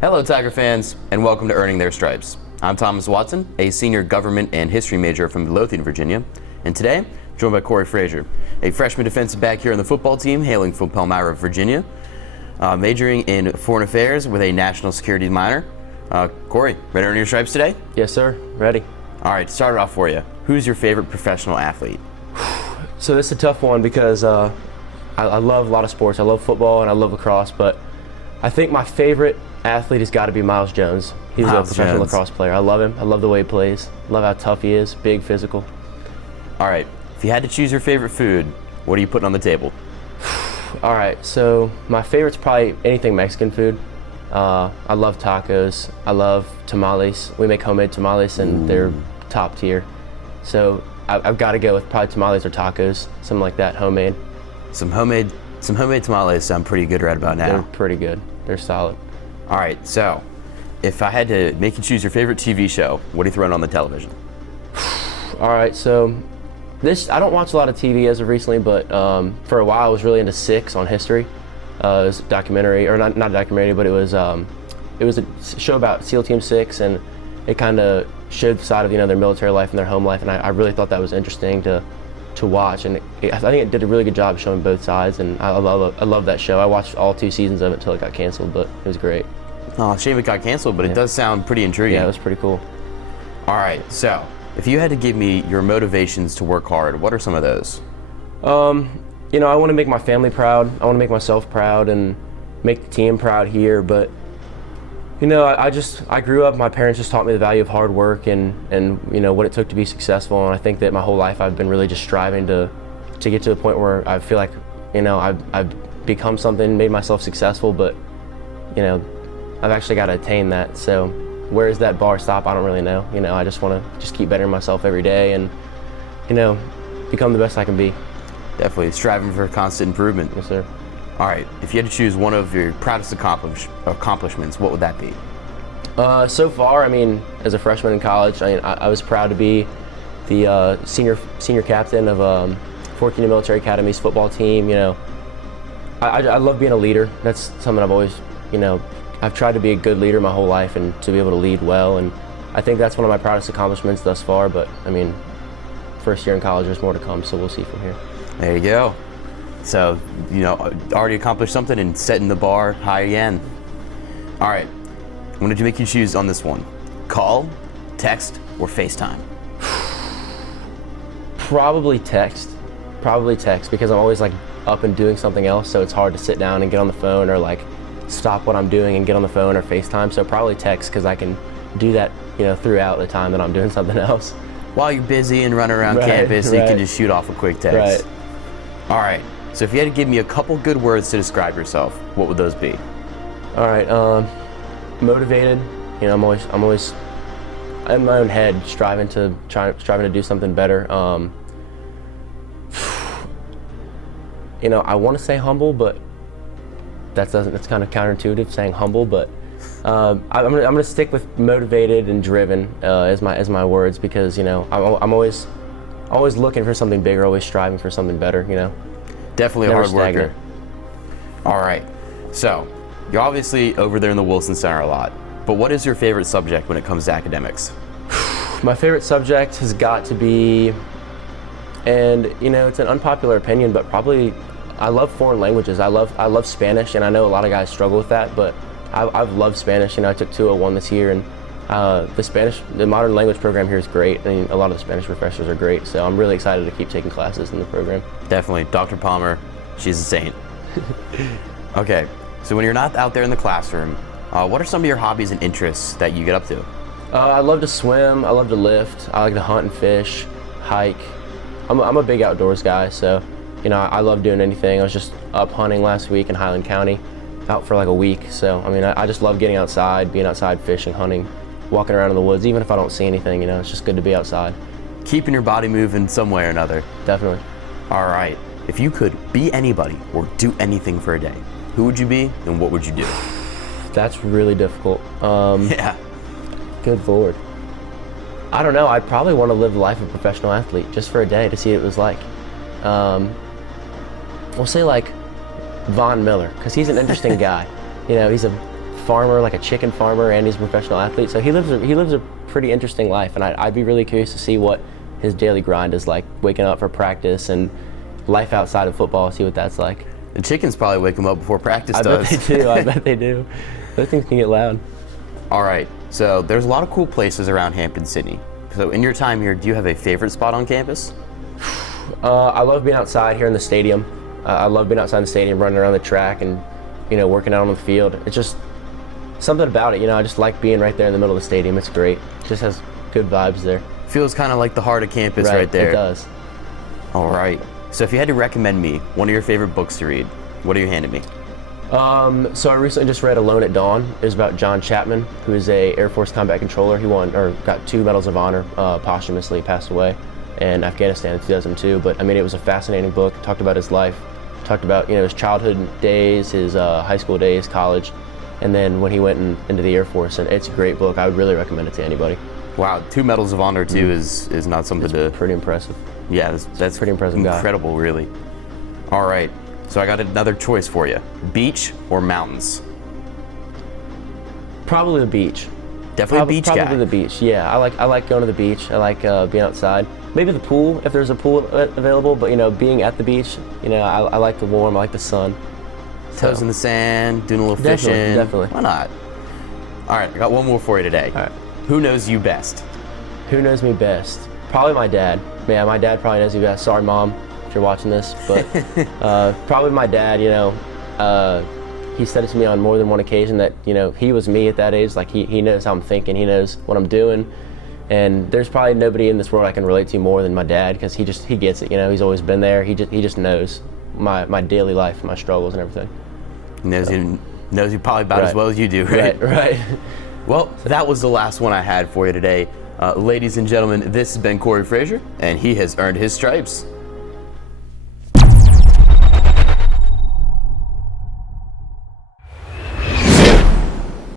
Hello, Tiger fans, and welcome to Earning Their Stripes. I'm Thomas Watson, a senior government and history major from Midlothian, Virginia, and today I'm joined by Corey Fraser, a freshman defensive back here on the football team, hailing from Palmyra, Virginia, majoring in foreign affairs with a national security minor. Corey, ready to earn your stripes today? Yes, sir. Ready. All right, to start it off for you, who's your favorite professional athlete? So this is a tough one because I love a lot of sports. I love football and I love lacrosse, but I think my favorite athlete has got to be Miles Jones. He's a professional lacrosse player. I love him. I love the way he plays. Love how tough he is, big, physical. All right, if you had to choose your favorite food, what are you putting on the table? All right, so my favorite's probably anything Mexican food. I love tacos. I love tamales. We make homemade tamales and they're top tier. So I've got to go with probably tamales or tacos, something like that, homemade. Some homemade tamales sound pretty good right about now. They're pretty good. They're solid. All right, so if I had to make you choose your favorite TV show, what are you throwing on the television? All right, so I don't watch a lot of TV as of recently, but for a while I was really into Six on history. It was a documentary, or not a documentary, but it was a show about SEAL Team 6, and it kind of showed the side of their military life and their home life, and I really thought that was interesting to watch, and I think it did a really good job showing both sides, and I love that show. I watched all 2 seasons of it until it got canceled, but it was great. Oh, shame it got canceled, but It does sound pretty intriguing. Yeah, it was pretty cool. All right, so if you had to give me your motivations to work hard, what are some of those? I want to make my family proud. I want to make myself proud and make the team proud here, but I grew up, my parents just taught me the value of hard work and what it took to be successful, and I think that my whole life I've been really just striving to get to the point where I feel like, I've become something, made myself successful, but, I've actually got to attain that. So where does that bar stop? I don't really know. I just want to keep bettering myself every day and, become the best I can be. Definitely striving for constant improvement. Yes, sir. All right, if you had to choose one of your proudest accomplishments, what would that be? So far, as a freshman in college, I was proud to be the senior captain of Fort Keene Military Academy's football team. I love being a leader. That's something I've always, I've tried to be a good leader my whole life and to be able to lead well, and I think that's one of my proudest accomplishments thus far, but first year in college, there's more to come, so we'll see from here. There you go. So, already accomplished something and setting the bar high again. All right, I'm going to make you choose on this one. Call, text, or FaceTime? Probably text because I'm always up and doing something else, so it's hard to sit down and get on the phone or stop what I'm doing and get on the phone or FaceTime. So probably text because I can do that, throughout the time that I'm doing something else. While you're busy and running around campus, you can just shoot off a quick text. Right. All right. So if you had to give me a couple good words to describe yourself, what would those be? All right. Motivated. I'm always in my own head, striving to do something better. I want to say humble, but that's kind of counterintuitive saying humble, but I'm gonna stick with motivated and driven as my words, because I'm always looking for something bigger, always striving for something better. Definitely a Never hard worker. stagnant. All right, so you're obviously over there in the Wilson Center a lot, but what is your favorite subject when it comes to academics? My favorite subject has got to be, and it's an unpopular opinion, but probably I love foreign languages. I love Spanish, and I know a lot of guys struggle with that, but I've loved Spanish. I took 201 this year, and the modern language program here is great. A lot of the Spanish professors are great, so I'm really excited to keep taking classes in the program. Definitely. Dr. Palmer, she's a saint. Okay, so when you're not out there in the classroom, what are some of your hobbies and interests that you get up to? I love to swim, I love to lift, I like to hunt and fish, hike. I'm a big outdoors guy, so I love doing anything. I was just up hunting last week in Highland County, out for a week, so I just love getting outside, being outside, fishing, hunting, walking around in the woods, even if I don't see anything. It's just good to be outside. Keeping your body moving some way or another. Definitely. All right, if you could be anybody or do anything for a day, who would you be and what would you do? That's really difficult. Yeah. Good Lord. I don't know. I'd probably want to live the life of a professional athlete just for a day to see what it was like. We'll say Von Miller, because he's an interesting guy. He's a farmer, like a chicken farmer, and he's a professional athlete. So he lives a pretty interesting life, and I'd be really curious to see what his daily grind is like, waking up for practice and life outside of football, see what that's like. The chickens probably wake him up before practice I does. bet they do. I bet they do. Those things can get loud. All right, so there's a lot of cool places around Hampden-Sydney. So in your time here, do you have a favorite spot on campus? I love being outside here in the stadium. I love being outside in the stadium, running around the track and, working out on the field. It's just something about it, I just like being right there in the middle of the stadium. It's great. It just has good vibes there. Feels kind of like the heart of campus right there. It does. All right. So if you had to recommend me one of your favorite books to read, what are you handing me? So I recently just read Alone at Dawn. It was about John Chapman, who is a Air Force combat controller. He got 2 Medals of Honor posthumously, passed away in Afghanistan in 2002. But it was a fascinating book. It talked about his life, talked about his childhood days, his high school days, college, and then when he went into the Air Force. And it's a great book. I would really recommend it to anybody. Wow, 2 Medals of Honor too is not something to. Pretty impressive. Yeah, that's pretty impressive. Incredible, really. All right, so I got another choice for you: beach or mountains? Probably the beach. Definitely a beach guy. Probably the beach. Yeah, I like going to the beach. I like being outside. Maybe the pool if there's a pool available. But being at the beach, I like the warm. I like the sun. Toes in the sand, doing a little fishing. Definitely. Why not? All right, I got one more for you today. All right. Who knows you best? Who knows me best? Probably my dad. Yeah, my dad probably knows me best. Sorry, Mom, if you're watching this, but probably my dad. He said it to me on more than one occasion that he was me at that age. Like he knows how I'm thinking. He knows what I'm doing, and there's probably nobody in this world I can relate to more than my dad because he gets it. He's always been there. He just knows my daily life, my struggles, and everything. Knows you probably about as well as you do, right? Right. Well, that was the last one I had for you today. Ladies and gentlemen, this has been Corey Fraser, and he has earned his stripes.